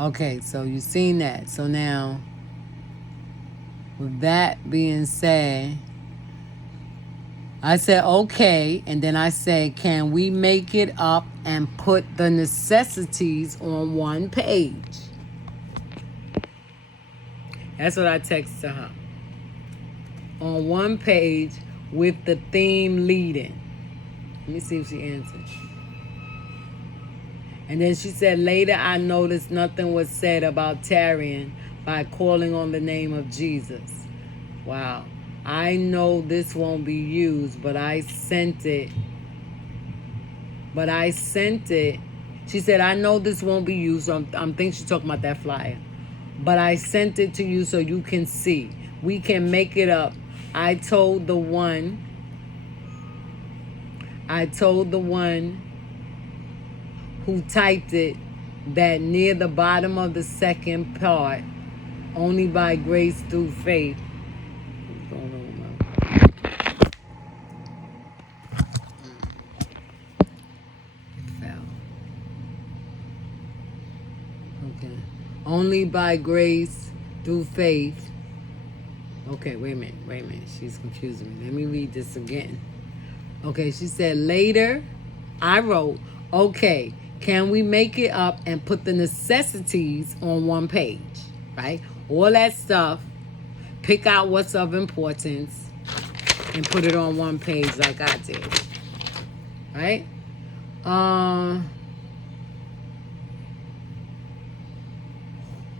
Okay, so you've seen that. So now, with that being said, I said, okay, and then I said, can we make it up and put the necessities on one page? That's what I texted her. On one page with the theme leading. Let me see if she answered. And then she said, later I noticed nothing was said about tarrying by calling on the name of Jesus. Wow. I know this won't be used, but I sent it. She said, I know this won't be used. So I'm thinking she's talking about that flyer. But I sent it to you so you can see. We can make it up. I told the one who typed it that near the bottom of the second part, only by grace through faith. What's going on with my... It fell. Okay. Only by grace through faith. Okay, wait a minute. She's confusing me. Let me read this again. Okay, she said, later I wrote, okay, can we make it up and put the necessities on one page, right? All that stuff, pick out what's of importance, and put it on one page like I did, right?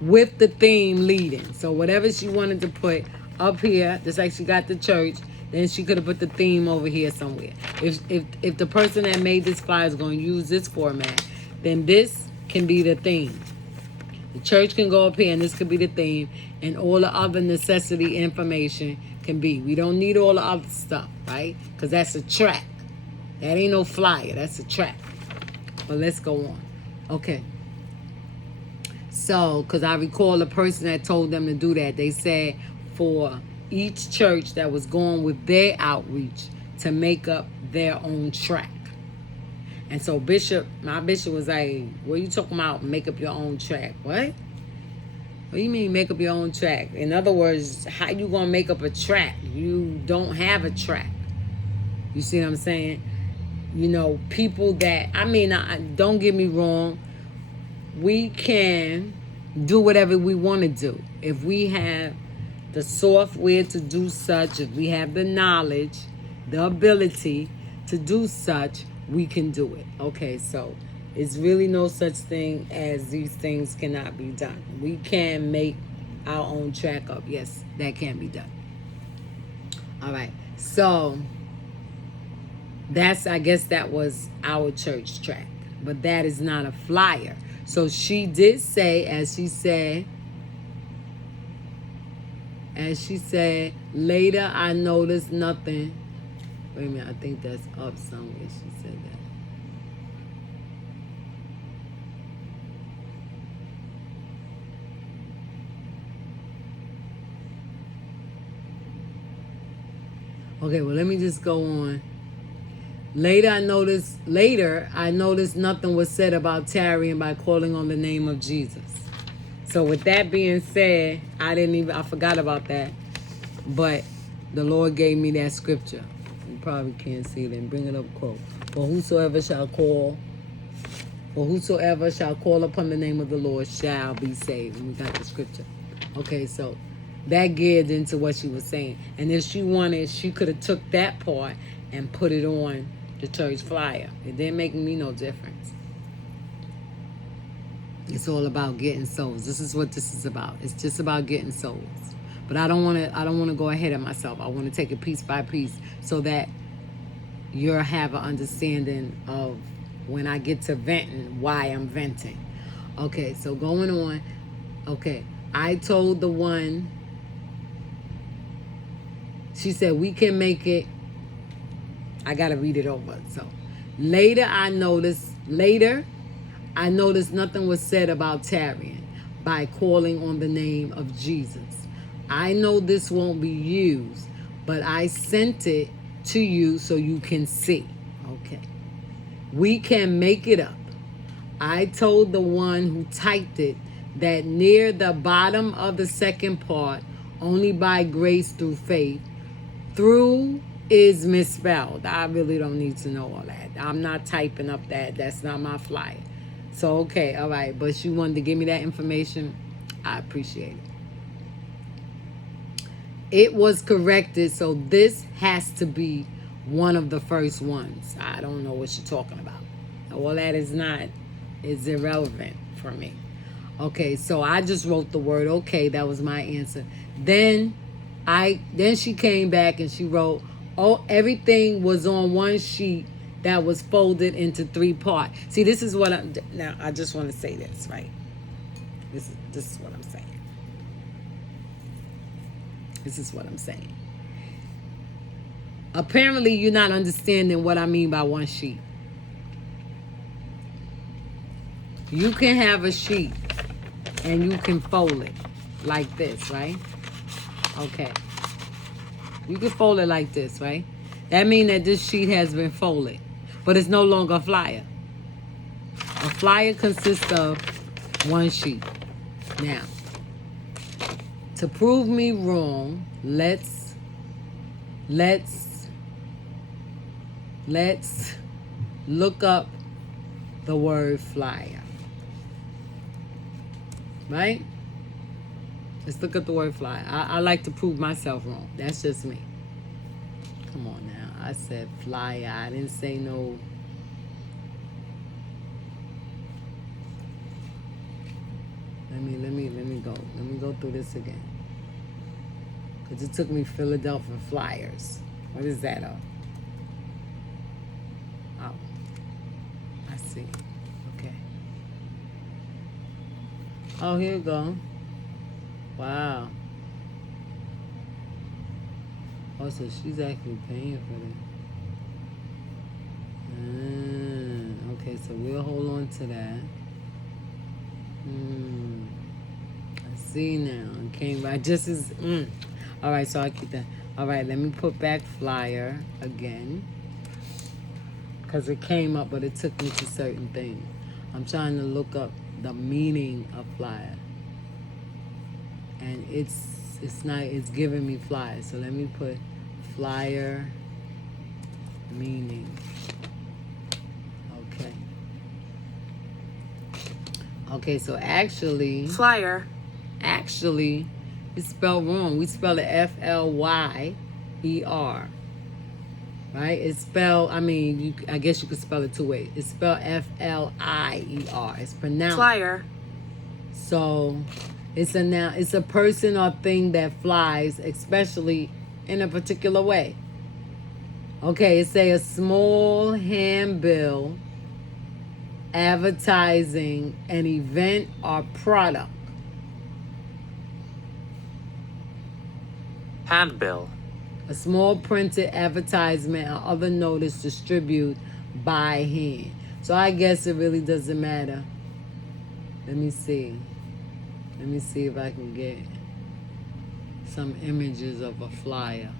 With the theme leading. So whatever she wanted to put up here, just like she got the church, then she could have put the theme over here somewhere. If the person that made this flyer is going to use this format, then this can be the theme. The church can go up here and this could be the theme, and all the other necessity information can be. We don't need all the other stuff, right? Because that's a track. That ain't no flyer. That's a track. But let's go on. Okay. So, because I recall the person that told them to do that, they said for each church that was going with their outreach to make up their own track. And so my bishop was like, what are you talking about, make up your own track? What do you mean make up your own track? In other words, how you going to make up a track? You don't have a track. You see what I'm saying? You know, people that, don't get me wrong, we can do whatever we want to do. If we have the software to do such, if we have the knowledge, the ability to do such, we can do it. Okay, so it's really no such thing as these things cannot be done. We can make our own track up. Yes, that can be done. All right, so I guess that was our church track, but that is not a flyer. So she did say, as she said, later I noticed nothing. Wait a minute, I think that's up somewhere. She said that. Okay, well, let me just go on. Later I noticed nothing was said about tarrying by calling on the name of Jesus. So with that being said, I forgot about that. But the Lord gave me that scripture. You probably can't see it and bring it up quote. For whosoever shall call upon the name of the Lord shall be saved. And we got the scripture. Okay, so that geared into what she was saying. And if she wanted, she could have took that part and put it on the church flyer. It didn't make me no difference. It's all about getting souls. This is what this is about. It's just about getting souls. But I don't want to go ahead of myself. I want to take it piece by piece so that you'll have an understanding of when I get to venting, why I'm venting. Okay, so going on. Okay, I told the one, she said, we can make it. I got to read it over. So later I noticed nothing was said about tarrying by calling on the name of Jesus. I know this won't be used, but I sent it to you so you can see. Okay. We can make it up. I told the one who typed it that near the bottom of the second part, only by grace through faith, through is misspelled. I really don't need to know all that. I'm not typing up that. That's not my flyer. So, okay, all right. But you wanted to give me that information. I appreciate it. It was corrected, so this has to be one of the first ones. I don't know what you're talking about. All that is irrelevant for me. Okay, so I just wrote the word okay. That was my answer. Then she came back and she wrote, oh, everything was on one sheet that was folded into 3 parts. See, this is what now I just want to say this, right? This is what I'm saying. This is what I'm saying. Apparently, you're not understanding what I mean by one sheet. You can have a sheet and you can fold it like this, right? Okay. You can fold it like this, right? That means that this sheet has been folded, but it's no longer a flyer. A flyer consists of one sheet. Now, to prove me wrong, let's look up the word flyer. Right? Let's look at the word flyer. I like to prove myself wrong. That's just me. Come on now. I said flyer. I didn't say no. Let me go. Let me go through this again. Because it took me Philadelphia Flyers. What is that of? Oh. I see. Okay. Oh, here you go. Wow. Oh, so she's actually paying for that. Okay, so we'll hold on to that. I see now. It came right just as... All right, so I keep that. All right, let me put back flyer again. Because it came up, but it took me to certain things. I'm trying to look up the meaning of flyer. And it's giving me flyer. So let me put flyer meaning. Okay. Okay, so actually... Flyer. Actually, it's spelled wrong. We spell it Flyer. Right? It's spelled, I guess you could spell it 2 ways. It's spelled Flier. It's pronounced. Flyer. So, it's a noun. It's a person or thing that flies, especially in a particular way. Okay, it say a small handbill advertising an event or product. Handbill. A small printed advertisement or other notice distributed by hand. So I guess it really doesn't matter. Let me see. Let me see if I can get some images of a flyer.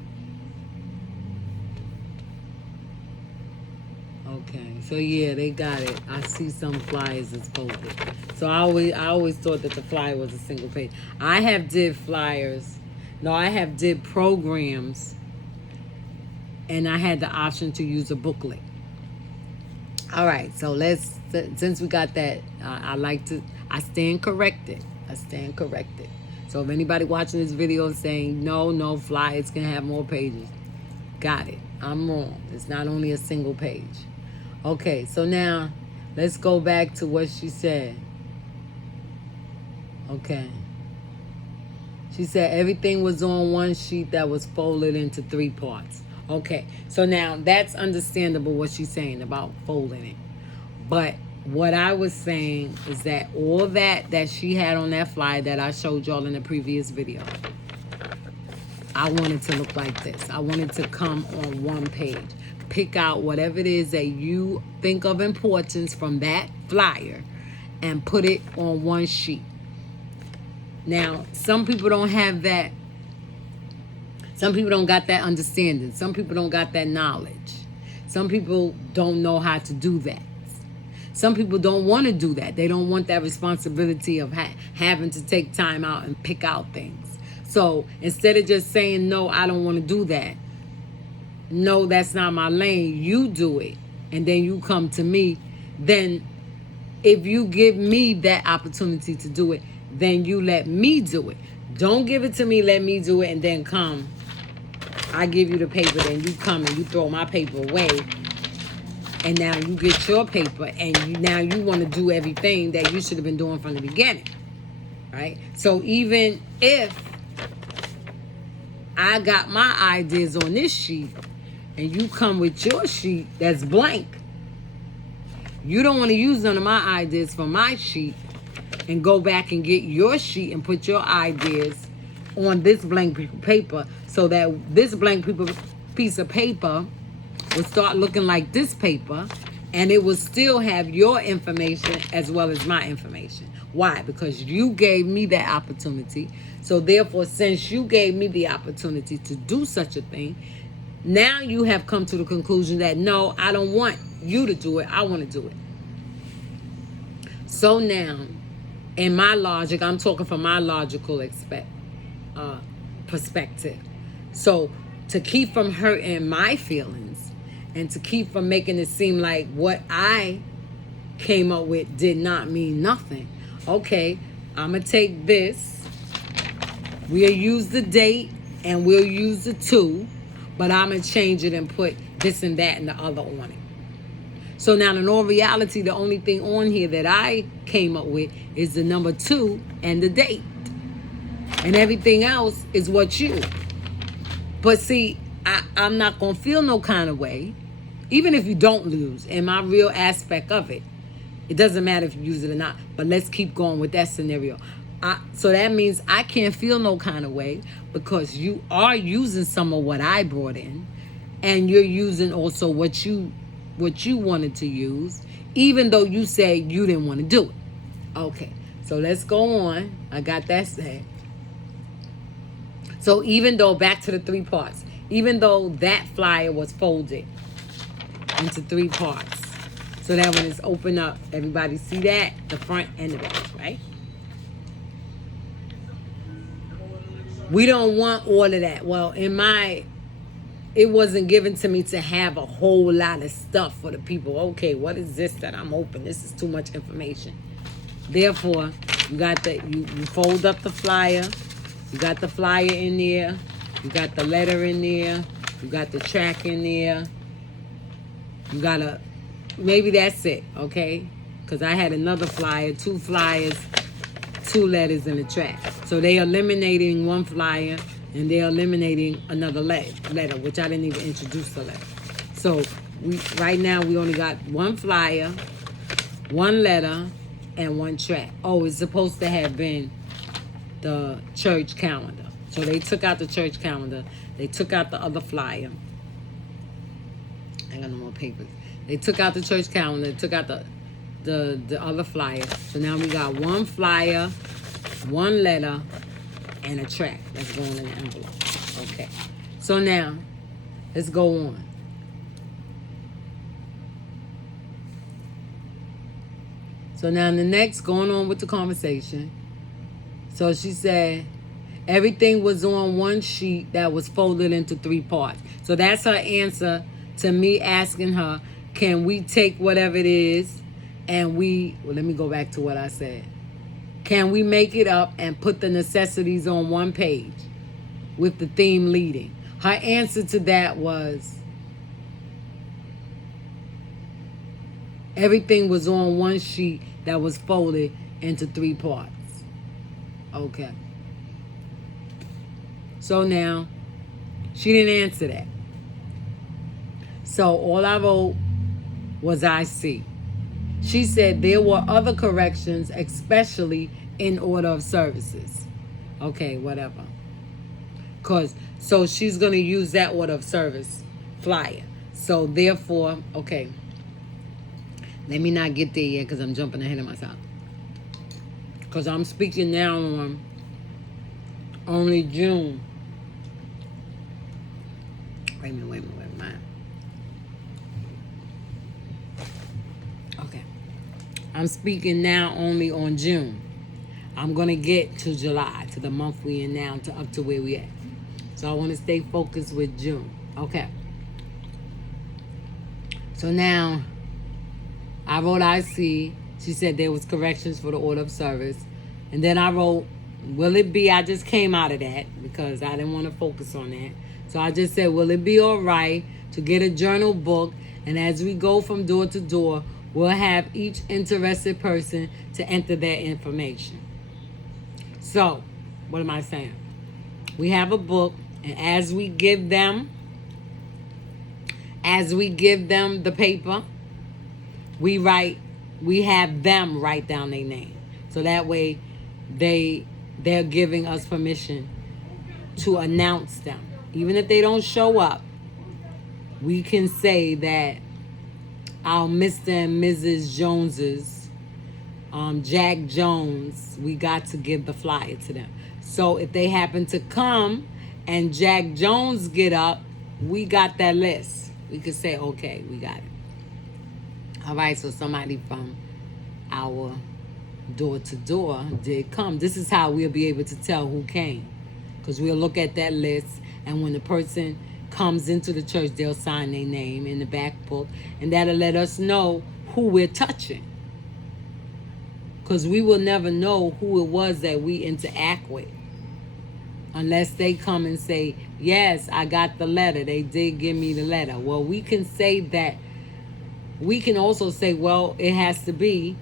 Okay, so yeah, they got it. I see some flyers that's posted. So I always thought that the flyer was a single page. I have did flyers. No, I have did programs, and I had the option to use a booklet. All right, so since we got that, I stand corrected. I stand corrected. So if anybody watching this video is saying, no, flyers can have more pages, got it. I'm wrong. It's not only a single page. Okay, so now let's go back to what she said. Okay. She said everything was on one sheet that was folded into 3 parts. Okay, so now that's understandable what she's saying about folding it. But what I was saying is that all that she had on that flyer that I showed y'all in the previous video, I wanted to look like this. I wanted to come on one page. Pick out whatever it is that you think of importance from that flyer and put it on one sheet. Now, some people don't have that. Some people don't got that understanding. Some people don't got that knowledge. Some people don't know how to do that. Some people don't want to do that. They don't want that responsibility of having to take time out and pick out things. So instead of just saying, no, I don't want to do that. No, that's not my lane. You do it. And then you come to me. Then if you give me that opportunity to do it, then you let me do it. Don't give it to me, let me do it, and then come. I give you the paper, then you come and you throw my paper away. And now you get your paper, and now you want to do everything that you should have been doing from the beginning. Right? So even if I got my ideas on this sheet, and you come with your sheet that's blank, you don't want to use none of my ideas from my sheet and go back and get your sheet and put your ideas on this blank paper, so that this blank piece of paper will start looking like this paper, and it will still have your information as well as my information. Why? Because you gave me that opportunity. So therefore, since you gave me the opportunity to do such a thing, now you have come to the conclusion that, no, I don't want you to do it. I want to do it. So now, in my logic, I'm talking from my logical perspective. So to keep from hurting my feelings and to keep from making it seem like what I came up with did not mean nothing. Okay, I'm going to take this. We'll use the date and we'll use the 2. But I'm going to change it and put this and that and the other on it. So now in all reality, the only thing on here that I came up with is the number 2 and the date. And everything else is what you. But see, I'm not going to feel no kind of way, even if you don't lose. In my real aspect of it, it doesn't matter if you use it or not. But let's keep going with that scenario. So that means I can't feel no kind of way, because you are using some of what I brought in, and you're using also what you wanted to use, even though you said you didn't want to do it. Okay, so let's go on. I got that said. So even though, back to the 3 parts, even though that flyer was folded into 3 parts, so that when it's open up, everybody see that, the front and the back, right? We don't want all of that. Well, it wasn't given to me to have a whole lot of stuff for the people. Okay, what is this that I'm open? This is too much information. Therefore, you fold up the flyer. You got the flyer in there. You got the letter in there. You got the track in there. You got maybe that's it, okay? Because I had another flyer, 2 flyers, 2 letters in the track. So they eliminating 1 flyer and they're eliminating another letter, which I didn't even introduce the letter. So right now we only got 1 flyer, 1 letter, and 1 track. Oh, it's supposed to have been the church calendar. So they took out the church calendar. They took out the other flyer. I got no more papers. They took out the church calendar, took out the other flyer. So now we got 1 flyer, 1 letter, and a track that's going in the envelope. Okay. So now, let's go on. So now the next, going on with the conversation. So she said, everything was on 1 sheet that was folded into 3 parts. So that's her answer to me asking her, can we take whatever it is and let me go back to what I said. Can we make it up and put the necessities on 1 page with the theme leading? Her answer to that was, everything was on 1 sheet that was folded into 3 parts. Okay. So now, she didn't answer that. So all I wrote was I see. She said there were other corrections, especially in order of services. Okay, whatever. So she's going to use that order of service flyer. So therefore, okay. Let me not get there yet because I'm jumping ahead of myself. Because I'm speaking now on only June. Wait a minute. Okay. I'm speaking now only on June. I'm going to get to July, to the month we in now, to up to where we at. So I want to stay focused with June. Okay. So now, I wrote I see. She said there was corrections for the order of service. And then I wrote, will it be, I just came out of that because I didn't want to focus on that. So I just said, will it be all right to get a journal book? And as we go from door to door, we'll have each interested person to enter their information. So, what am I saying? We have a book, and as we give them the paper, we have them write down their name. So that way they're giving us permission to announce them. Even if they don't show up, we can say that our Mr. and Mrs. Joneses, Jack Jones, we got to give the flyer to them. So if they happen to come and Jack Jones get up, we got that list. We could say, okay, we got it. All right, so somebody from our door to door did come. This is how we'll be able to tell who came, because we'll look at that list, and when the person comes into the church, they'll sign their name in the back book, and that'll let us know who we're touching, because we will never know who it was that we interact with unless they come and say, yes, I got the letter, they did give me the letter. Well, we can say that. We can also say, well, it has to be,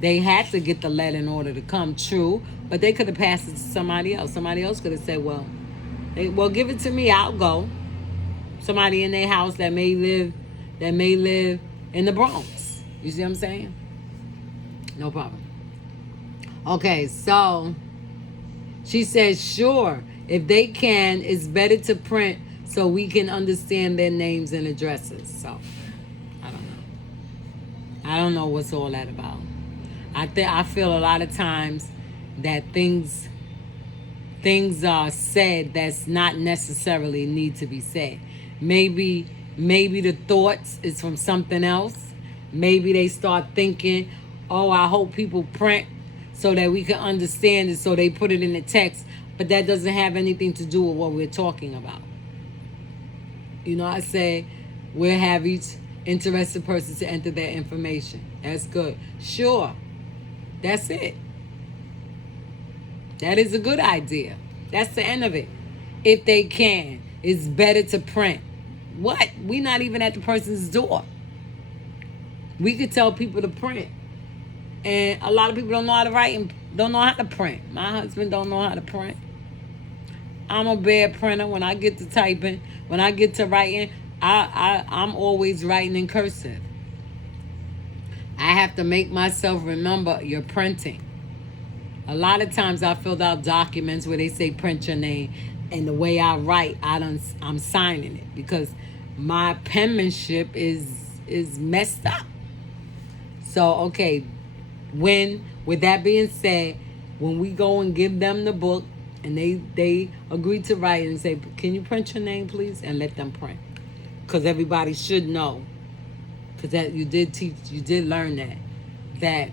they had to get the letter in order to come. True, but they could have passed it to somebody else. Somebody else could have said, well, give it to me, I'll go. Somebody in their house that may live in the Bronx. You see what I'm saying? No problem. Okay, so she says, sure, if they can, it's better to print so we can understand their names and addresses. So I don't know what's all that about. I feel a lot of times that things are said that's not necessarily need to be said. Maybe the thoughts is from something else. Maybe they start thinking, oh, I hope people print so that we can understand it, so they put it in the text. But that doesn't have anything to do with what we're talking about. You know, I say we'll have each interested person to enter their information. That's good. Sure. That's it. That is a good idea. That's the end of it. If they can, it's better to print. What? We're not even at the person's door. We could tell people to print. And a lot of people don't know how to write and don't know how to print. My husband don't know how to print. I'm a bad printer. When I get to typing, when I get to writing, I'm always writing in cursive. I have to make myself remember you're printing. A lot of times I filled out documents where they say print your name, and the way I write, I'm signing it because my penmanship is messed up. So, okay, with that being said, when we go and give them the book and they agree to write and say, can you print your name, please? And let them print. Because everybody should know, because that you did learn that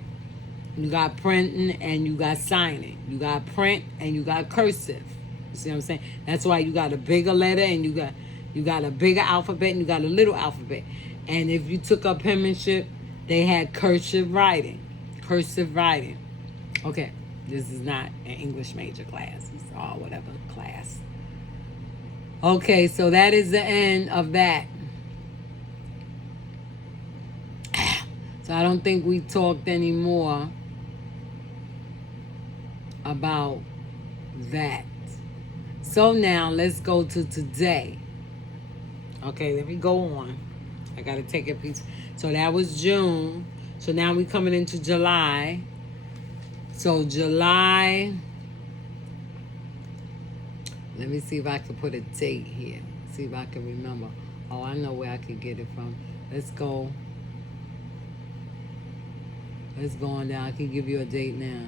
you got printing and you got signing. You got print and you got cursive. You see what I'm saying? That's why you got a bigger letter and you got a bigger alphabet and you got a little alphabet. And if you took up penmanship, they had cursive writing. Cursive writing. Okay, this is not an English major class. It's all whatever class. Okay, so that is the end of that. So I don't think we talked anymore about that. So now let's go to today. Okay, let me go on. I got to take a piece. So that was June. So now we're coming into July. So July, let me see if I can put a date here. See if I can remember. Oh, I know where I can get it from. Let's go. Let's go on down. I can give you a date now.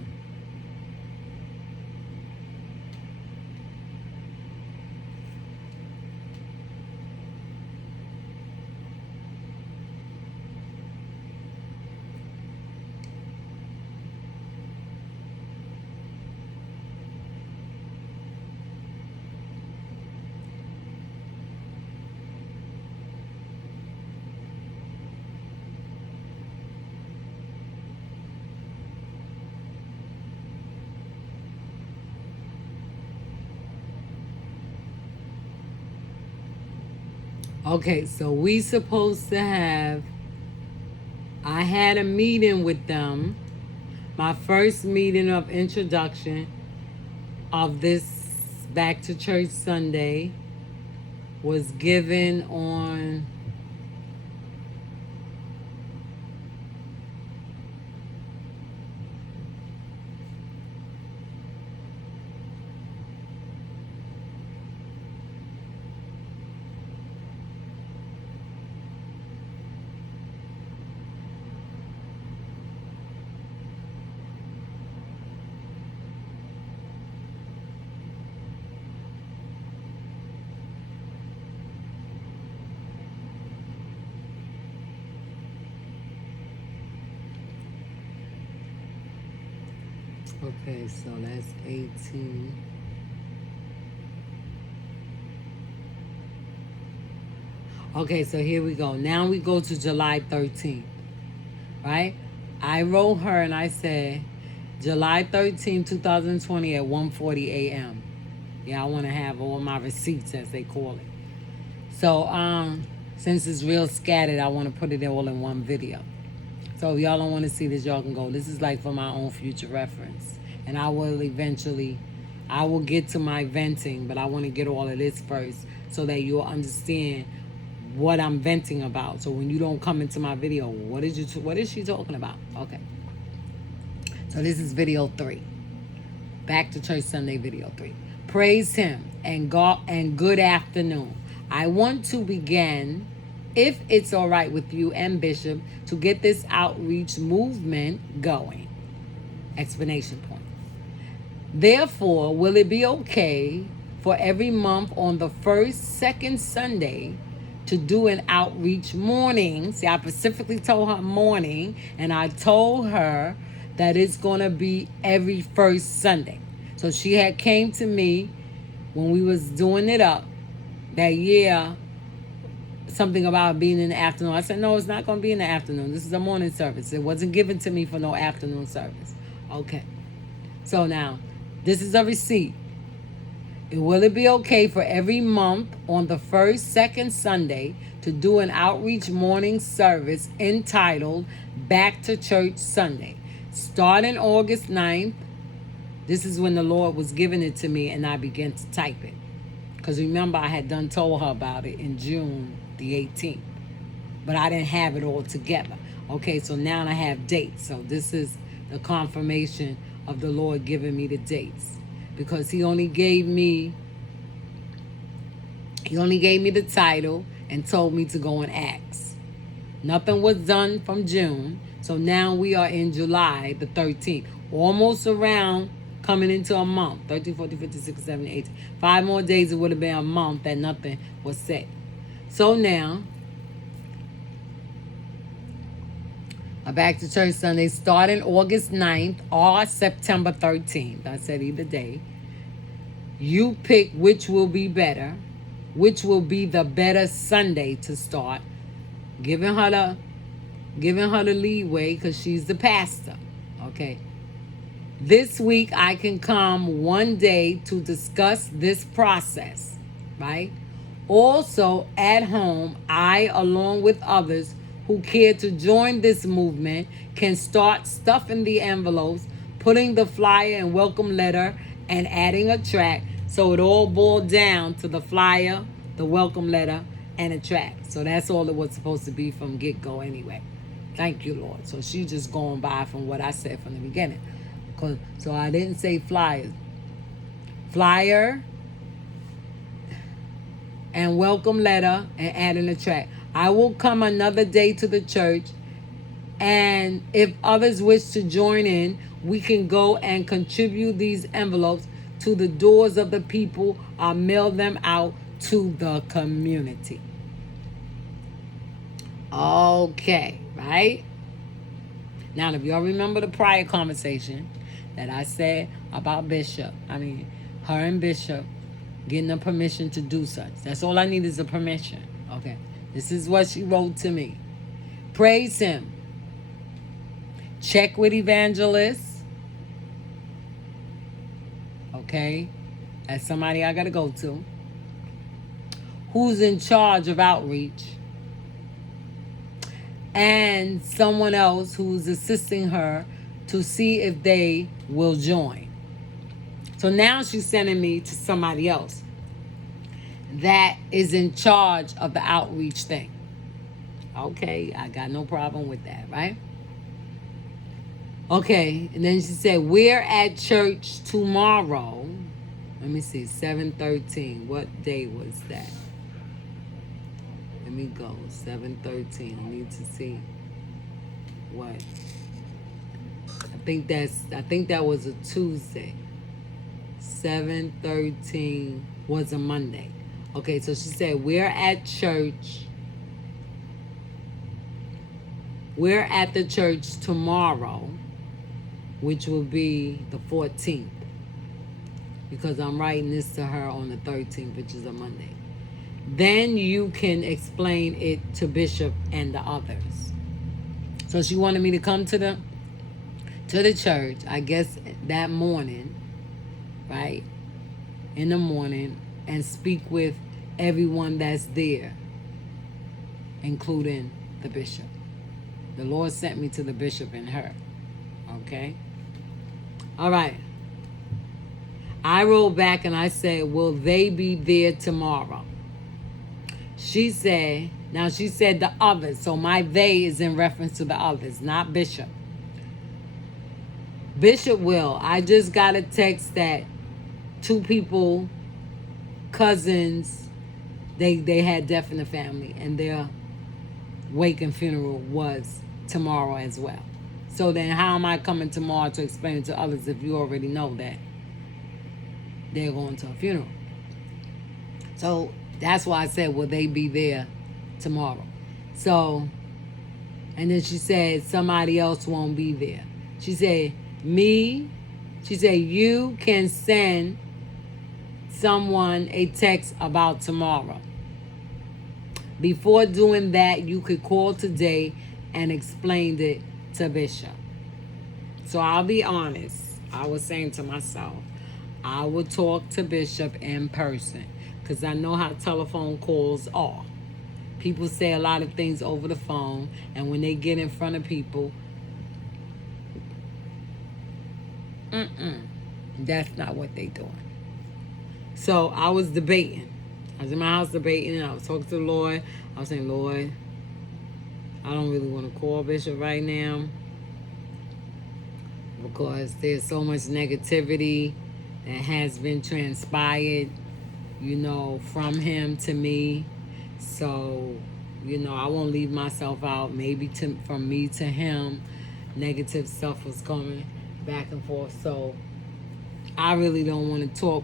Okay, so we supposed to have, I had a meeting with them, my first meeting of introduction of this Back to Church Sunday was given on okay, so that's 18. Okay, so here we go. Now we go to July 13th, right? I wrote her and I said, July 13th, 2020 at 1:40 a.m. Yeah, I want to have all my receipts, as they call it. So, since it's real scattered, I want to put it all in one video. So if y'all don't want to see this, y'all can go. This is like for my own future reference. And I will eventually, I will get to my venting, but I want to get all of this first so that you'll understand what I'm venting about. So when you don't come into my video, what is she talking about? Okay. So this is video 3. Back to Church Sunday video 3. Praise him and God and good afternoon. I want to begin, if it's all right with you and Bishop, to get this outreach movement going. Explanation point. Therefore, will it be okay for every month on the first, second Sunday to do an outreach morning? See, I specifically told her morning, and I told her that it's going to be every first Sunday. So she had came to me when we was doing it up that year, something about being in the afternoon. I said, no, it's not going to be in the afternoon. This is a morning service. It wasn't given to me for no afternoon service. Okay. So now, this is a receipt. Will it be okay for every month on the first, second Sunday to do an outreach morning service entitled Back to Church Sunday? Starting August 9th, this is when the Lord was giving it to me and I began to type it. Because remember, I had done told her about it in June the 18th. But I didn't have it all together. Okay, so now I have dates. So this is the confirmation of the Lord giving me the dates. Because he only gave me the title and told me to go and ask. Nothing was done from June. So now we are in July the 13th. Almost around coming into a month. 13, 14, 15, 16, 17, 18. 5 more days, it would have been a month that nothing was said. So now, Back to Church Sunday starting August 9th or September 13th. I said either day. You pick which will be better, which will be the better Sunday to start. Giving her the leeway because she's the pastor. Okay. This week I can come one day to discuss this process, right? Also at home, I, along with others who care to join this movement, can start stuffing the envelopes, putting the flyer and welcome letter, and adding a track. So it all boiled down to the flyer, the welcome letter, and a track. So that's all it was supposed to be from get-go anyway. Thank you, Lord. So she's just going by from what I said from the beginning. So I didn't say flyers. Flyer and welcome letter and adding a track. I will come another day to the church, and if others wish to join in, we can go and contribute these envelopes to the doors of the people or mail them out to the community. Okay, right? Now, if y'all remember the prior conversation that I said about her and Bishop getting the permission to do such. That's all I need is a permission. Okay. This is what she wrote to me. Praise him. Check with evangelists. Okay. That's somebody I got to go to. who's in charge of outreach, and someone else who's assisting her to see if they will join. So now she's sending me to somebody else that is in charge of the outreach thing. Okay, I got no problem with that, right? Okay, and then she said, we're at church tomorrow. Let me see, 7/13. What day was that? Let me go, 7/13. I need to see what. I think that was a Tuesday. 7/13 was a Monday. Okay, so she said, we're at church. We're at the church tomorrow, which will be the 14th. Because I'm writing this to her on the 13th, which is a Monday. Then you can explain it to Bishop and the others. So she wanted me to come to the church, I guess that morning, right? In the morning, and speak with everyone that's there, including the bishop. The Lord sent me to the bishop and her. Okay? All right. I wrote back and I said, will they be there tomorrow? She said the others. So my they is in reference to the others, not Bishop. Bishop will. I just got a text that two people, cousins, they had death in the family, and their wake and funeral was tomorrow as well. So then how am I coming tomorrow to explain it to others if you already know that they're going to a funeral? So that's why I said, will they be there tomorrow? So, and then she said, somebody else won't be there. She said, you can send someone a text about tomorrow. Before doing that, you could call today and explain it to Bishop. So I'll be honest. I was saying to myself, I will talk to Bishop in person because I know how telephone calls are. People say a lot of things over the phone, and when they get in front of people, that's not what they doing. So I was debating. I was in my house debating, and I was talking to the Lord. I was saying, Lord, I don't really want to call Bishop right now because there's so much negativity that has been transpired, from him to me. So, I won't leave myself out. Maybe from me to him, negative stuff was coming back and forth. So I really don't want to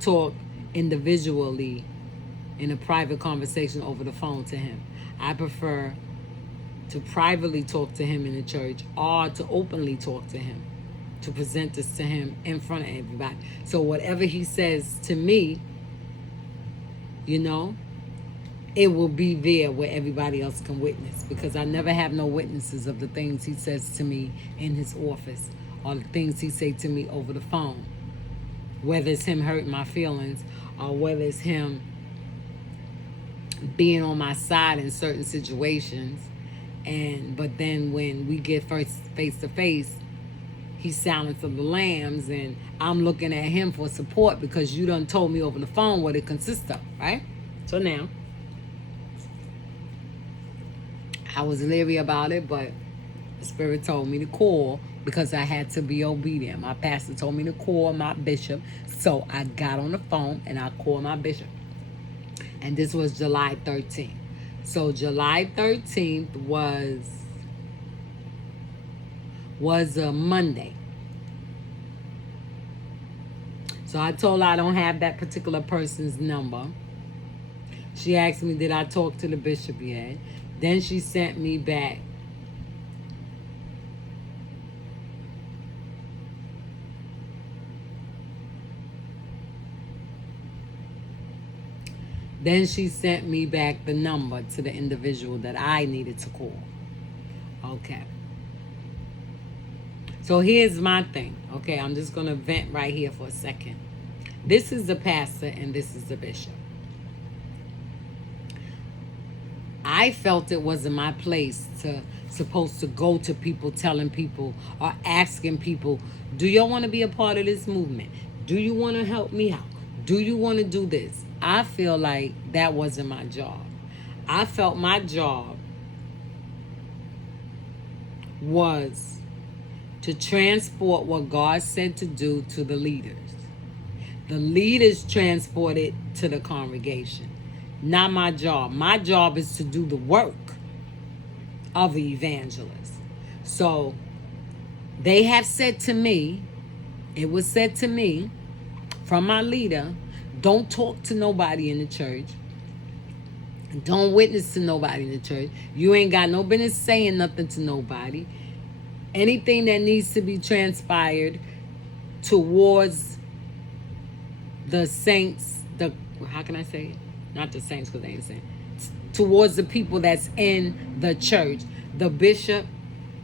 talk individually in a private conversation over the phone to him. I prefer to privately talk to him in the church or to openly talk to him, to present this to him in front of everybody. So whatever he says to me, it will be there where everybody else can witness, because I never have no witnesses of the things he says to me in his office or the things he say to me over the phone, whether it's him hurting my feelings or whether it's him being on my side in certain situations. But then when we get first face to face, he's Silence of the Lambs, and I'm looking at him for support because you done told me over the phone what it consists of, right? So now, I was leery about it, but the Spirit told me to call because I had to be obedient. My pastor told me to call my bishop, so I got on the phone and I called my bishop. And this was July 13th. So July 13th was a Monday. So I told her I don't have that particular person's number. She asked me, did I talk to the bishop yet? Then she sent me back the number to the individual that I needed to call. Okay. So here's my thing. Okay, I'm just going to vent right here for a second. This is the pastor and this is the bishop. I felt it wasn't my place to supposed to go to people telling people or asking people, do y'all want to be a part of this movement? Do you want to help me out? Do you want to do this? I feel like that wasn't my job. I felt my job was to transport what God said to do to the leaders. The leaders transport it to the congregation. Not my job. My job is to do the work of the evangelist. So they have said to me, it was said to me from my leader, don't talk to nobody in the church. Don't witness to nobody in the church. You ain't got no business saying nothing to nobody. Anything that needs to be transpired towards the saints, how can I say it? Not the saints, because they ain't saints. Towards the people that's in the church, the bishop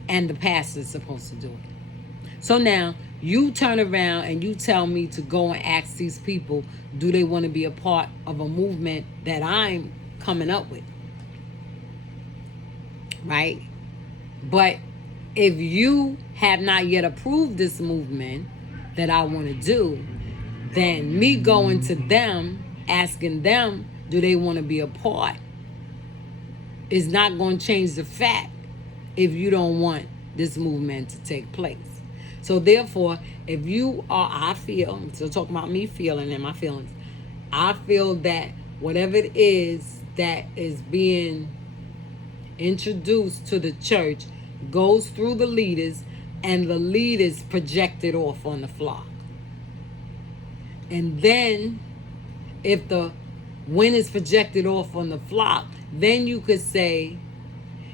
and the pastor is supposed to do it. So now you turn around and you tell me to go and ask these people, do they want to be a part of a movement that I'm coming up with? Right? But if you have not yet approved this movement that I want to do, then me going to them, asking them, do they want to be a part, is not going to change the fact if you don't want this movement to take place. So therefore, if you are, I feel, I'm still talking about me feeling and my feelings, I feel that whatever it is that is being introduced to the church goes through the leaders, and the leaders project it off on the flock. And then if the when it's projected off on the flock, then you could say,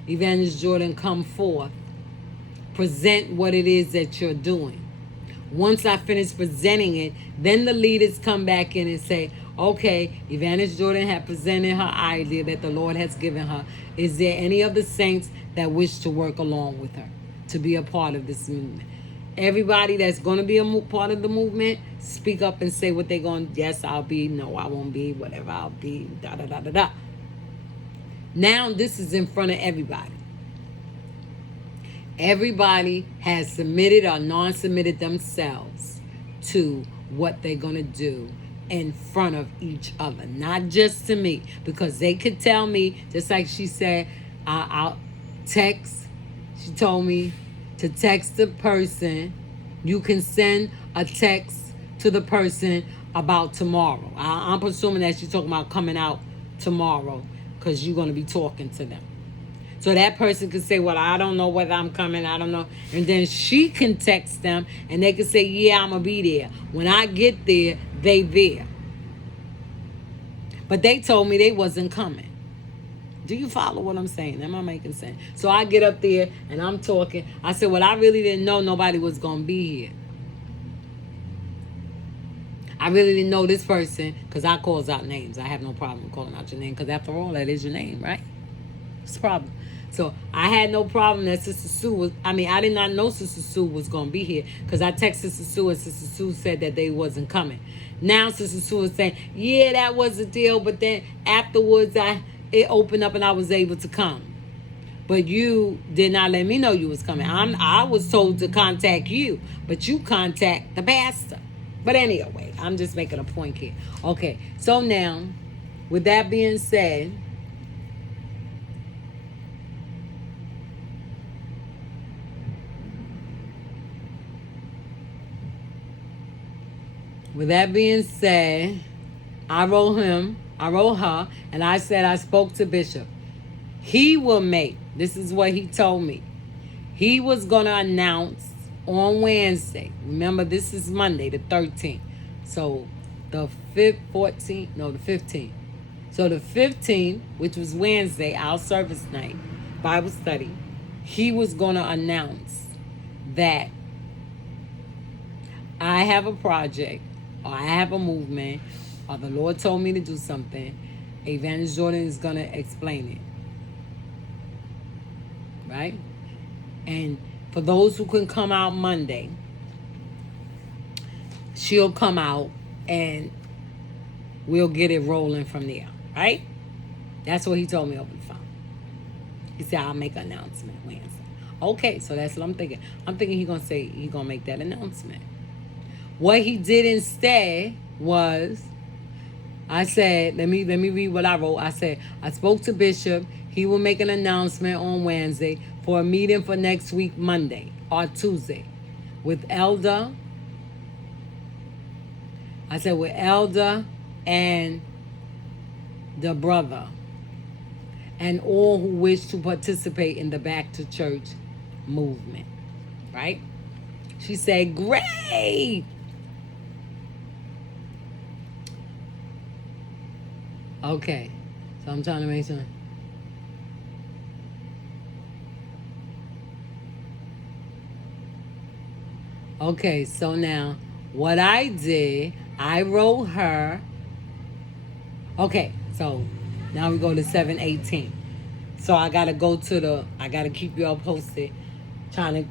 Evangelist Jordan, come forth, present what it is that you're doing. Once I finish presenting it, then the leaders come back in and say, okay, Evangelist Jordan had presented her idea that the Lord has given her. Is there any of the saints that wish to work along with her to be a part of this movement? Everybody that's going to be a part of the movement, speak up and say what they're going to. Yes, I'll be. No, I won't be. Whatever, I'll be. Da, da, da, da, da. Now this is in front of everybody. Everybody has submitted or non-submitted themselves to what they're going to do in front of each other. Not just to me. Because they could tell me, just like she said, I'll text. She told me to text the person. You can send a text to the person about tomorrow. I'm presuming that she's talking about coming out tomorrow because you're going to be talking to them. So that person could say, well, I don't know whether I'm coming. I don't know. And then she can text them and they can say, yeah, I'm going to be there. When I get there, they there. But they told me they wasn't coming. Do you follow what I'm saying? Am I making sense? So I get up there and I'm talking. I said, well, I really didn't know nobody was going to be here. I really didn't know this person because I calls out names. I have no problem calling out your name because after all, that is your name, right? It's a problem. So I had no problem that Sister Sue was, I did not know Sister Sue was going to be here because I texted Sister Sue and Sister Sue said that they wasn't coming. Now Sister Sue is saying, yeah, that was the deal, but then afterwards it opened up and I was able to come. But you did not let me know you was coming. I was told to contact you, but you contact the pastor. But anyway, I'm just making a point here. Okay, so now, with that being said, I wrote her, and I said I spoke to Bishop. He will make, this is what he told me. He was going to announce on Wednesday. Remember, this is Monday, the 13th. So the 15th. So the 15th, which was Wednesday, our service night, Bible study, he was going to announce that I have a project, or I have a movement, or the Lord told me to do something. Evangelist Jordan is going to explain it. Right? And for those who can come out Monday, she'll come out and we'll get it rolling from there. Right? That's what he told me over the phone. He said, I'll make an announcement Wednesday. Okay, so that's what I'm thinking. I'm thinking he's gonna make that announcement. What he did instead was, I said, let me read what I wrote. I said, I spoke to Bishop. He will make an announcement on Wednesday for a meeting for next week, Monday or Tuesday, with Elder. I said, with Elder and the brother, and all who wish to participate in the Back to Church movement. Right? She said, great. Okay. So I'm trying to make sure. Okay, so now what I did, I wrote her. Okay, so now we go to 7/18. So I gotta keep y'all posted, trying to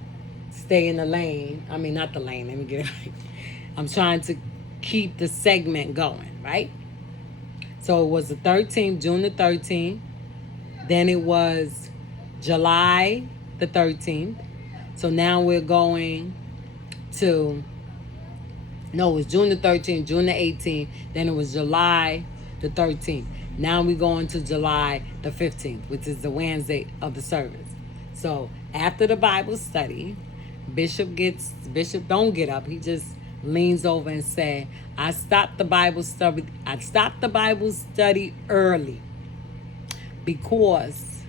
stay in the lane. I mean, not the lane, let me get it right. I'm trying to keep the segment going, right? So it was the 13th, June the 13th. Then it was July the 13th. So now we're going to, no, it was June the 13th, June the 18th. Then it was July the 13th. Now we're going to July the 15th, which is the Wednesday of the service. So after the Bible study, Bishop don't get up. He just leans over and say, I stopped the Bible study early because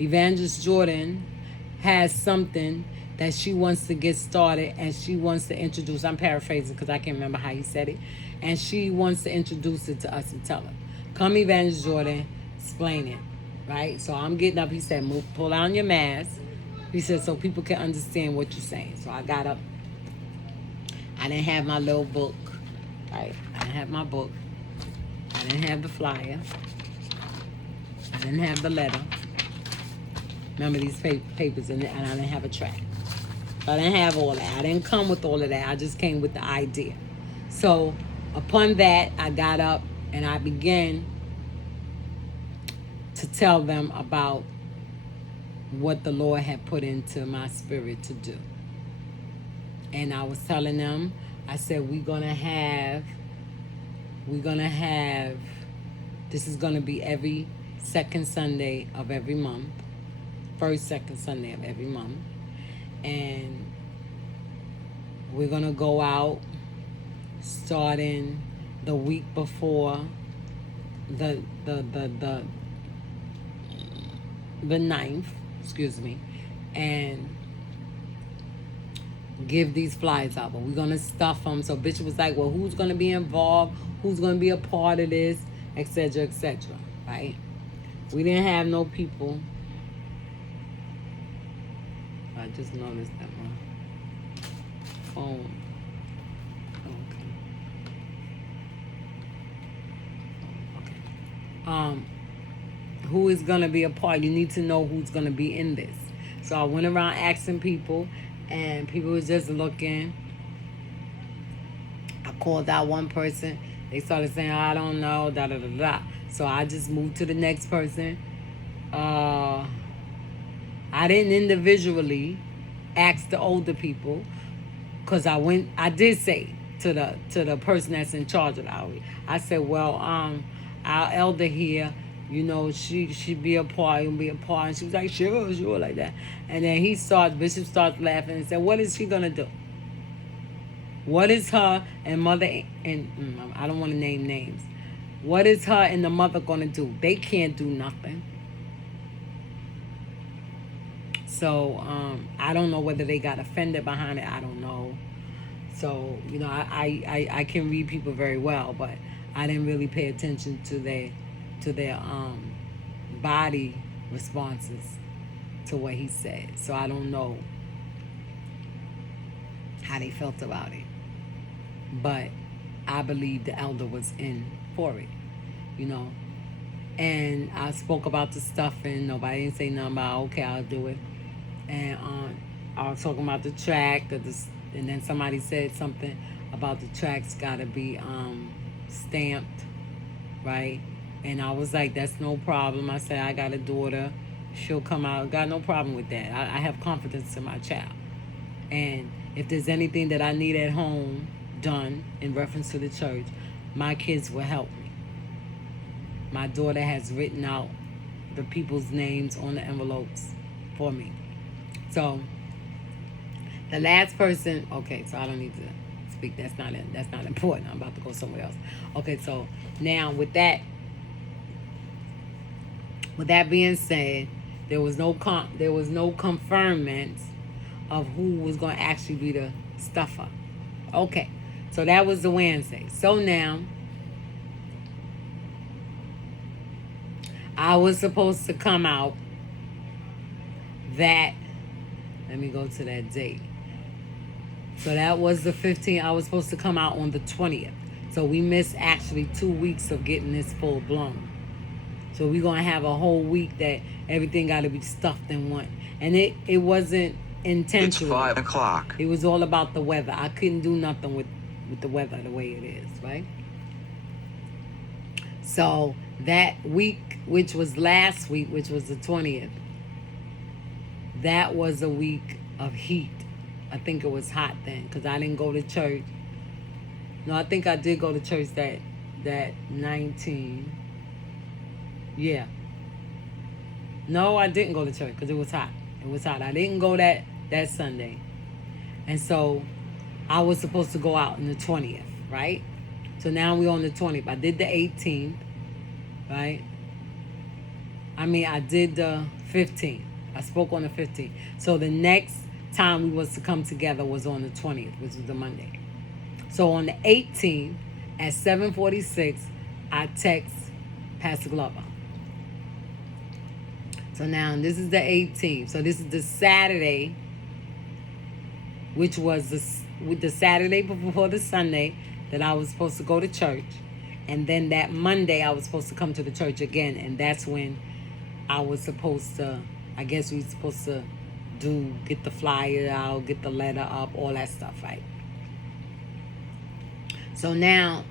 Evangelist Jordan has something that she wants to get started, and she wants to introduce. I'm paraphrasing because I can't remember how he said it. And she wants to introduce it to us and tell her, come Evangelist Jordan, explain it. Right? So I'm getting up. He said, pull down your mask. He said, so people can understand what you're saying. So I got up. I didn't have my little book. Right? I didn't have my book. I didn't have the flyer. I didn't have the letter. Remember these papers in it, and I didn't have a track. So I didn't have all that. I didn't come with all of that. I just came with the idea. So upon that, I got up and I began to tell them about what the Lord had put into my spirit to do. And I was telling them, I said, we're gonna have, this is gonna be every second Sunday of every month. Second Sunday of every month. And we're gonna go out starting the week before the 9th, and give these flyers out. But we're gonna stuff them. So Bishop was like, well, who's gonna be involved? Who's gonna be a part of this? Etc. Etc. Right? We didn't have no people. I just noticed that my phone. Okay. Who is gonna be a part? You need to know who's gonna be in this. So I went around asking people, and people was just looking. I called out one person. They started saying, I don't know, da da da da. So I just moved to the next person. I didn't individually ask the older people, because I did say to the person that's in charge of the outreach, I said, well, our elder here, she should be a part, and be a part. And she was like, sure, like that. And then Bishop starts laughing and said, what is she gonna do? What is her and mother, and I don't want to name names. What is her and the mother gonna do? They can't do nothing. So I don't know whether they got offended behind it. I don't know. So I can read people very well, but I didn't really pay attention to their body responses to what he said. So I don't know how they felt about it. But I believe the elder was in for it, And I spoke about the stuffing. Nobody didn't say nothing about, okay, I'll do it. And I was talking about the track, and then somebody said something about the tracks gotta be stamped, right? And I was like, that's no problem. I said, I got a daughter. she'll come out. Got no problem with that. I have confidence in my child. And if there's anything that I need at home done in reference to the church, my kids will help me. My daughter has written out the people's names on the envelopes for me. So the last person, okay, so I don't need to speak. That's not important. I'm about to go somewhere else. Okay, so now with that being said, there was no confirmation of who was going to actually be the stuffer. Okay, so that was the Wednesday. So now I was supposed to come out that, let me go to that date. So that was the 15th. I was supposed to come out on the 20th. So we missed actually 2 weeks of getting this full blown. So we're going to have a whole week that everything got to be stuffed in one. And it wasn't intentional. It's 5 o'clock. It was all about the weather. I couldn't do nothing with the weather the way it is, right? So that week, which was last week, which was the 20th, that was a week of heat. I think it was hot then because I didn't go to church. No, I think I did go to church that 19. Yeah. No, I didn't go to church because it was hot. It was hot. I didn't go that Sunday. And so I was supposed to go out on the 20th, right? So now we're on the 20th. I did the 18th, right? I did the 15th. I spoke on the 15th. So the next time we was to come together was on the 20th, which was the Monday. So on the 18th at 7:46, I text Pastor Glover. So now this is the 18th. So this is the Saturday, which was the Saturday before the Sunday that I was supposed to go to church. And then that Monday I was supposed to come to the church again. And that's when I was supposed to, I guess we were supposed to get the flyer out, get the letter up, all that stuff, right? So now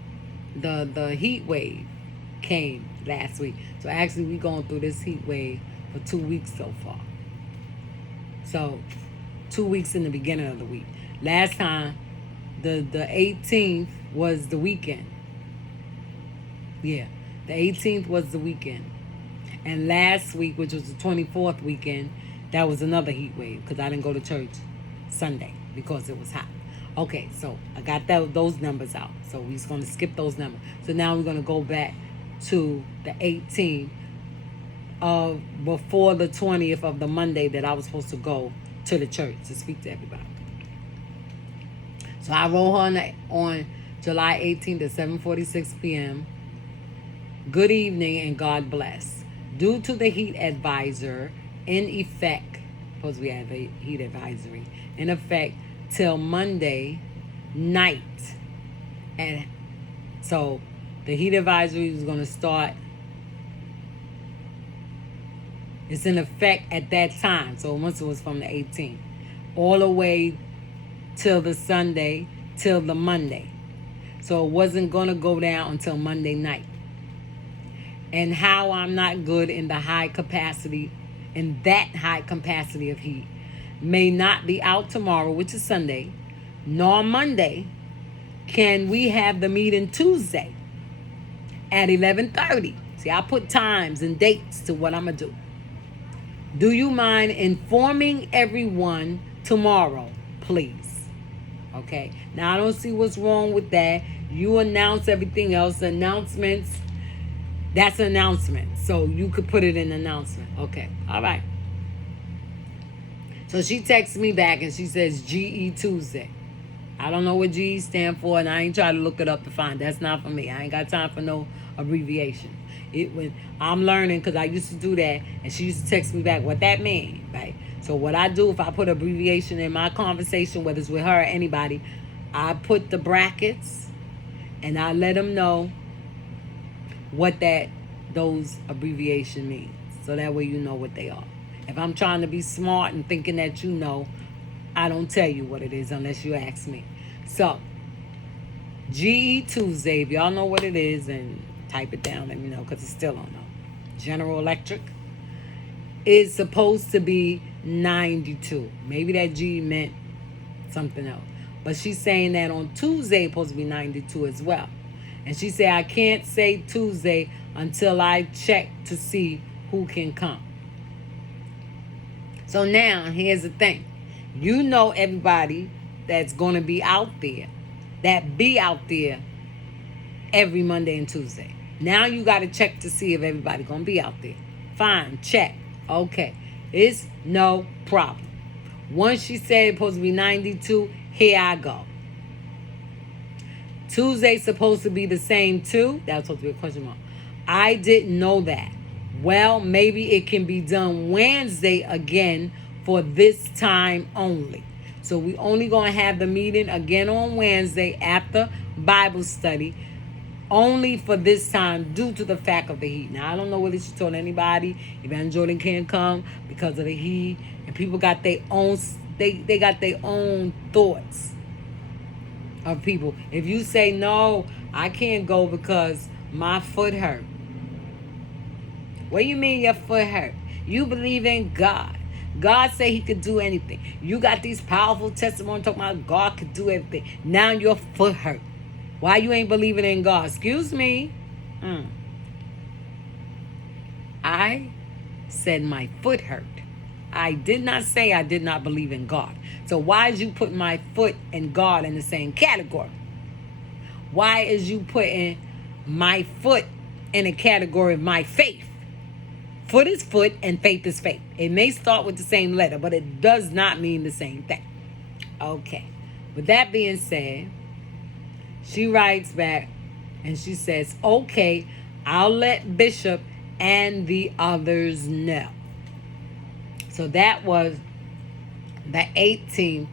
the heat wave came last week. So actually we going through this heat wave for 2 weeks so far. So 2 weeks in the beginning of the week. Last time, the 18th was the weekend. Yeah, the 18th was the weekend. And last week, which was the 24th weekend, that was another heat wave because I didn't go to church Sunday because it was hot. Okay, so I got those numbers out. So we're just going to skip those numbers. So now we're going to go back to the 18th of before the 20th of the Monday that I was supposed to go to the church to speak to everybody. So I wrote her on July 18th at 7:46 p.m. Good evening and God bless. Due to the heat advisor in effect, suppose we have a heat advisory in effect till Monday night. And so the heat advisory is going to start. It's in effect at that time. So once it was from the 18th, all the way till the Sunday, till the Monday. So it wasn't going to go down until Monday night. And how I'm not good in that high capacity of heat may not be out tomorrow, which is Sunday, nor Monday. Can we have the meeting Tuesday at 11:30? See, I put times and dates to what I'm going to do. Do you mind informing everyone tomorrow, please? Okay. Now, I don't see what's wrong with that. You announce everything else. Announcements, that's an announcement. So you could put it in announcement. Okay. All right. So she texts me back and she says GE Tuesday. I don't know what GE stand for, and I ain't trying to look it up to find. That's not for me. I ain't got time for no abbreviation. I'm learning because I used to do that, and she used to text me back what that mean, right? So what I do, if I put abbreviation in my conversation, whether it's with her or anybody, I put the brackets, and I let them know what those abbreviation means. So that way you know what they are. If I'm trying to be smart and thinking that you know, I don't tell you what it is unless you ask me. So, GE Tuesday, if y'all know what it is, and type it down, let me know, because I still don't know. General Electric is supposed to be 92. Maybe that G meant something else. But she's saying that on Tuesday it's supposed to be 92 as well. And she said, I can't say Tuesday until I check to see who can come. So now, here's the thing. You know everybody that's going to be out there, that be out there every Monday and Tuesday. Now you got to check to see if everybody going to be out there. Fine, check. Okay. It's no problem. Once she said it's supposed to be 92, here I go. Tuesday's supposed to be the same too. That was supposed to be a question mark. I didn't know that. Well, maybe it can be done Wednesday again for this time only. So we only going to have the meeting again on Wednesday after Bible study, only for this time due to the fact of the heat. Now, I don't know whether she told anybody Evangelist Jordan can't come because of the heat, and people got their own, they got their own thoughts of people. If you say, no, I can't go because my foot hurt. What do you mean your foot hurt? You believe in God. God said he could do anything. You got these powerful testimonies talking about God could do everything. Now your foot hurt. Why you ain't believing in God? Excuse me. I said my foot hurt. I did not say I did not believe in God. So why is you putting my foot and God in the same category? Why is you putting my foot in a category of my faith? Foot is foot and faith is faith. It may start with the same letter, but it does not mean the same thing. Okay. With that being said, she writes back and she says, okay, I'll let Bishop and the others know. So that was the 18th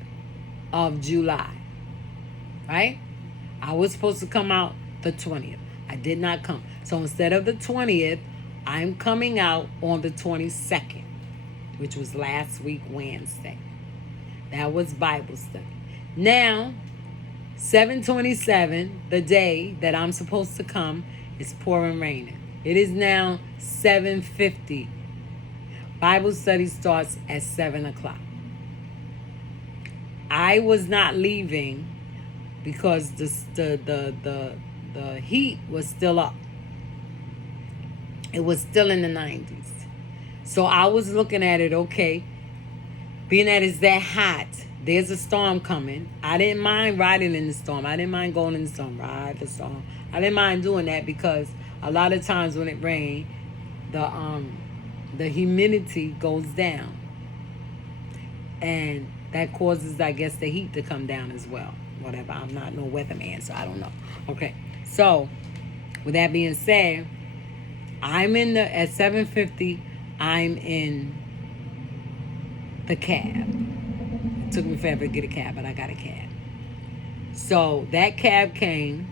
of July, right? I was supposed to come out the 20th. I did not come. So instead of the 20th, I'm coming out on the 22nd, which was last week, Wednesday. That was Bible study. Now, 7/27, the day that I'm supposed to come, is pouring raining. It is now 7:50. Bible study starts at 7 o'clock. I was not leaving because the heat was still up. It was still in the 90s. So I was looking at it, okay, being that it's that hot, there's a storm coming. I didn't mind riding in the storm. I didn't mind going in the storm, ride the storm. I didn't mind doing that because a lot of times when it rains, the humidity goes down. And that causes, I guess, the heat to come down as well. Whatever. I'm not no weatherman, so I don't know. Okay. So, with that being said, I'm at 7:50, I'm in the cab. It took me forever to get a cab, but I got a cab. So that cab came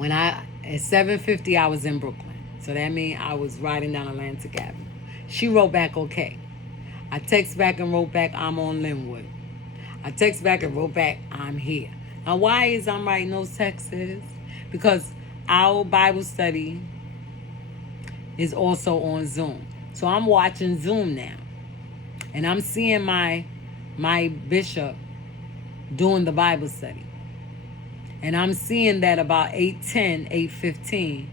at 7:50 I was in Brooklyn. So that means I was riding down Atlantic Avenue. She wrote back, okay. I text back and wrote back, I'm on Linwood. I text back and wrote back, I'm here. Now why is I'm writing those texts? Because our Bible study is also on Zoom. So I'm watching Zoom now. And I'm seeing my bishop doing the Bible study. And I'm seeing that about 8:10, 8:15,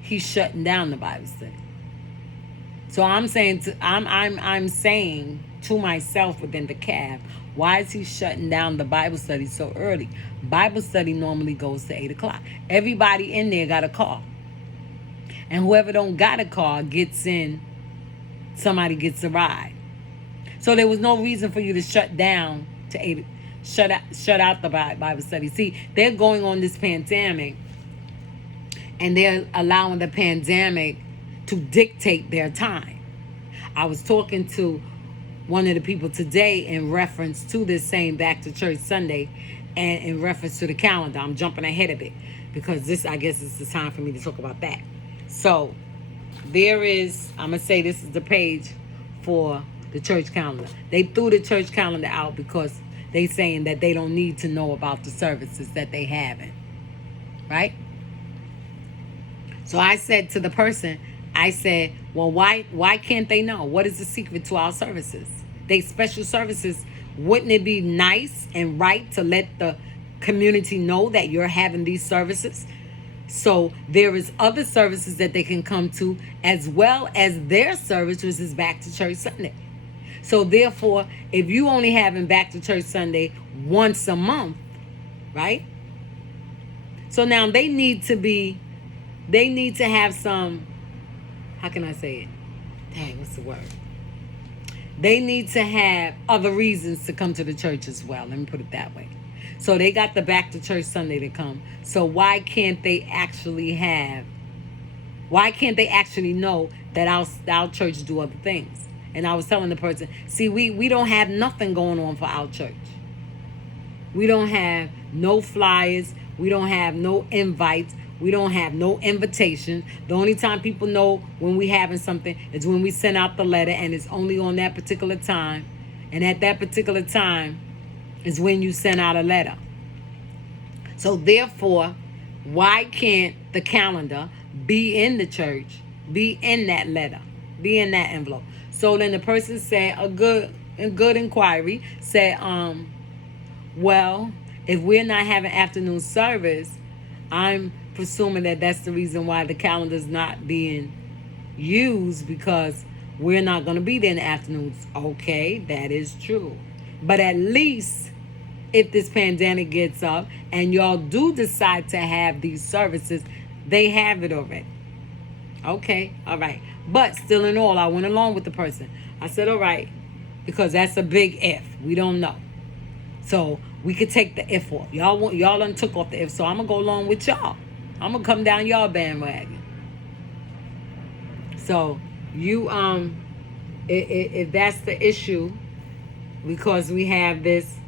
he's shutting down the Bible study. So I'm saying to myself within the cab, why is he shutting down the Bible study so early? Bible study normally goes to 8 o'clock. Everybody in there got a car. And whoever don't got a car gets in, somebody gets a ride. So there was no reason for you to shut down to 8, shut out the Bible study. See, they're going on this pandemic and they're allowing the pandemic to dictate their time. I was talking to one of the people today in reference to this saying Back to Church Sunday and in reference to the calendar. I'm jumping ahead of it because this, I guess, is the time for me to talk about that. So there is, I'm going to say this is the page for the church calendar. They threw the church calendar out because they saying that they don't need to know about the services that they having. Right? So I said to the person, I said, Well, why can't they know? What is the secret to our services? They special services. Wouldn't it be nice and right to let the community know that you're having these services? So there is other services that they can come to, as well as their service, which is Back to Church Sunday. So therefore, if you only having Back to Church Sunday once a month, right? So now they need to have some, how can I say it? Dang, what's the word? They need to have other reasons to come to the church as well. Let me put it that way. So they got the Back to Church Sunday to come. So why can't they actually know that our church do other things? And I was telling the person, see, we don't have nothing going on for our church. We don't have no flyers. We don't have no invites. We don't have no invitations. The only time people know when we having something is when we send out the letter, and it's only on that particular time. And at that particular time is when you send out a letter. So therefore, why can't the calendar be in the church, be in that letter, be in that envelope? So then the person said, a good inquiry said, well, if we're not having afternoon service, I'm presuming that that's the reason why the calendar's not being used, because we're not going to be there in the afternoons. Okay, that is true. But at least if this pandemic gets up and y'all do decide to have these services, they have it already. Okay, all right. But still in all, I went along with the person. I said, all right, because that's a big if. We don't know. So we could take the if off. Y'all done took off the if, so I'm going to go along with y'all. I'm going to come down y'all bandwagon. So you, if that's the issue, because we have this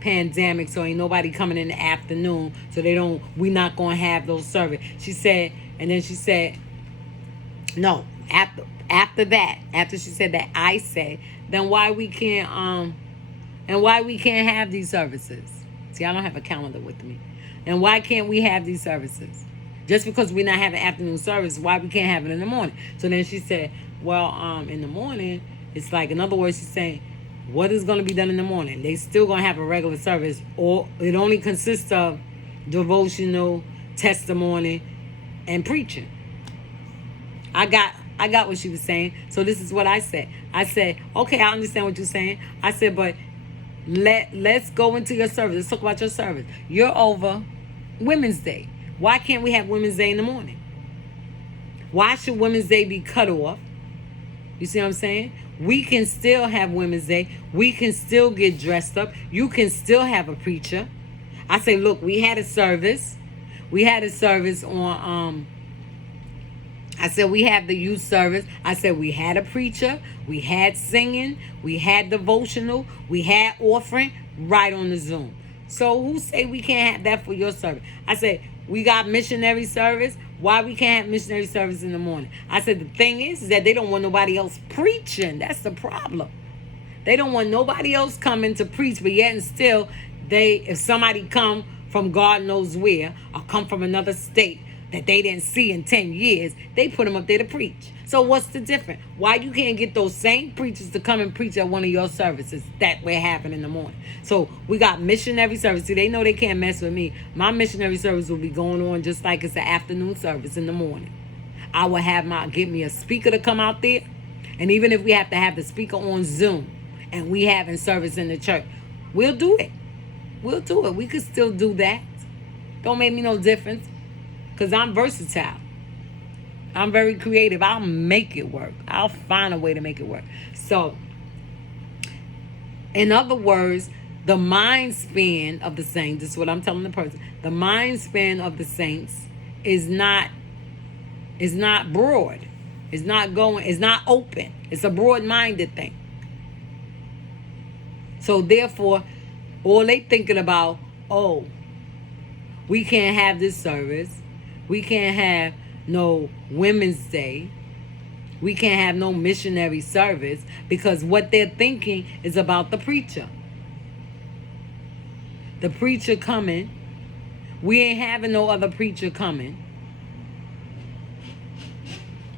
pandemic, so ain't nobody coming in the afternoon, so we're not going to have those service. She said, and then she said, no, after she said that, I said, then why we can't have these services? See, I don't have a calendar with me. And why can't we have these services? Just because we're not having afternoon service, why we can't have it in the morning? So then she said, well, in the morning, it's like, in other words, she's saying, what is going to be done in the morning? They still going to have a regular service, or it only consists of devotional, testimony, and preaching. I got what she was saying. So this is what I said. I said, okay, I understand what you're saying. I said, but let's go into your service. Let's talk about your service. You're over Women's Day. Why can't we have Women's Day in the morning? Why should Women's Day be cut off? You see what I'm saying? We can still have Women's Day. We can still get dressed up. You can still have a preacher. I say, look, we had a service. We had a service on, I said, we have the youth service. I said, we had a preacher. We had singing. We had devotional. We had offering right on the Zoom. So who say we can't have that for your service? I said, we got missionary service. Why we can't have missionary service in the morning? I said, the thing is that they don't want nobody else preaching. That's the problem. They don't want nobody else coming to preach, but yet and still, if somebody come from God knows where, or come from another state that they didn't see in 10 years, they put them up there to preach. So what's the difference? Why you can't get those same preachers to come and preach at one of your services that we're having in the morning? So we got missionary service. See, they know they can't mess with me. My missionary service will be going on just like it's an afternoon service in the morning. I will get me a speaker to come out there. And even if we have to have the speaker on Zoom and we having service in the church, we'll do it. We'll do it. We could still do that. Don't make me no difference. Because I'm versatile. I'm very creative. I'll make it work. I'll find a way to make it work. So, in other words, the mind span of the saints, this is what I'm telling the person, the mind span of the saints is not broad. It's not open. It's a broad-minded thing. So therefore, all they thinking about, oh, we can't have this service. We can't have no Women's Day. We can't have no missionary service, because what they're thinking is about the preacher. The preacher coming. We ain't having no other preacher coming.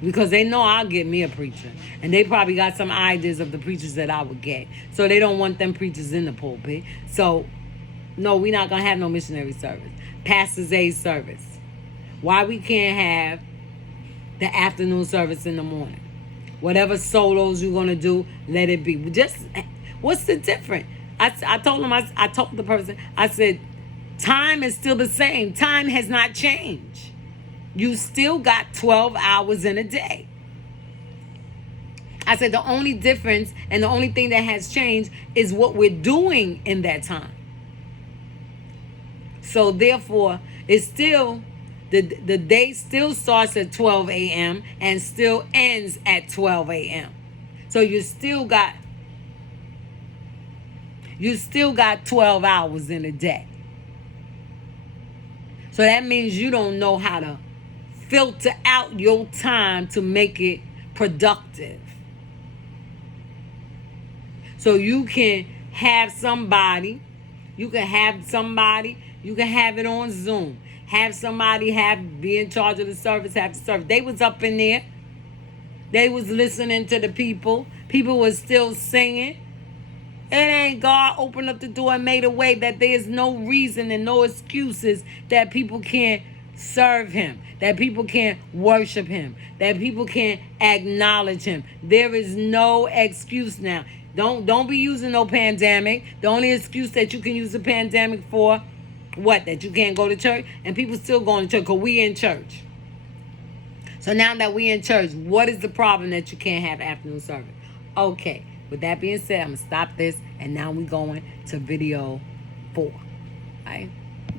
because they know I'll get me a preacher. And they probably got some ideas of the preachers that I would get. So they don't want them preachers in the pulpit. So, no, we're not going to have no missionary service. Pastor's aid service. Why we can't have the afternoon service in the morning? Whatever solos you're going to do, let it be. Just, what's the difference? I told him, I told the person, I said, time is still the same. Time has not changed. You still got 12 hours in a day. I said the only difference and the only thing that has changed is what we're doing in that time. So therefore, it's still, the day still starts at 12 a.m. and still ends at 12 a.m. So you still got 12 hours in a day. So that means you don't know how to filter out your time to make it productive. So you can have somebody, you can have it on Zoom. Have somebody be in charge of the service, have the service. They was up in there. They was listening to the people. People was still singing. It ain't God opened up the door and made a way that there's no reason and no excuses that people can't serve him, that people can't worship him, that people can't acknowledge him. There is no excuse now. Don't be using no pandemic. The only excuse that you can use the pandemic for, what? That you can't go to church? And people still going to church because we in church. So now that we in church, what is the problem that you can't have afternoon service? Okay. With that being said, I'm going to stop this, and now we're going to video 4. Right?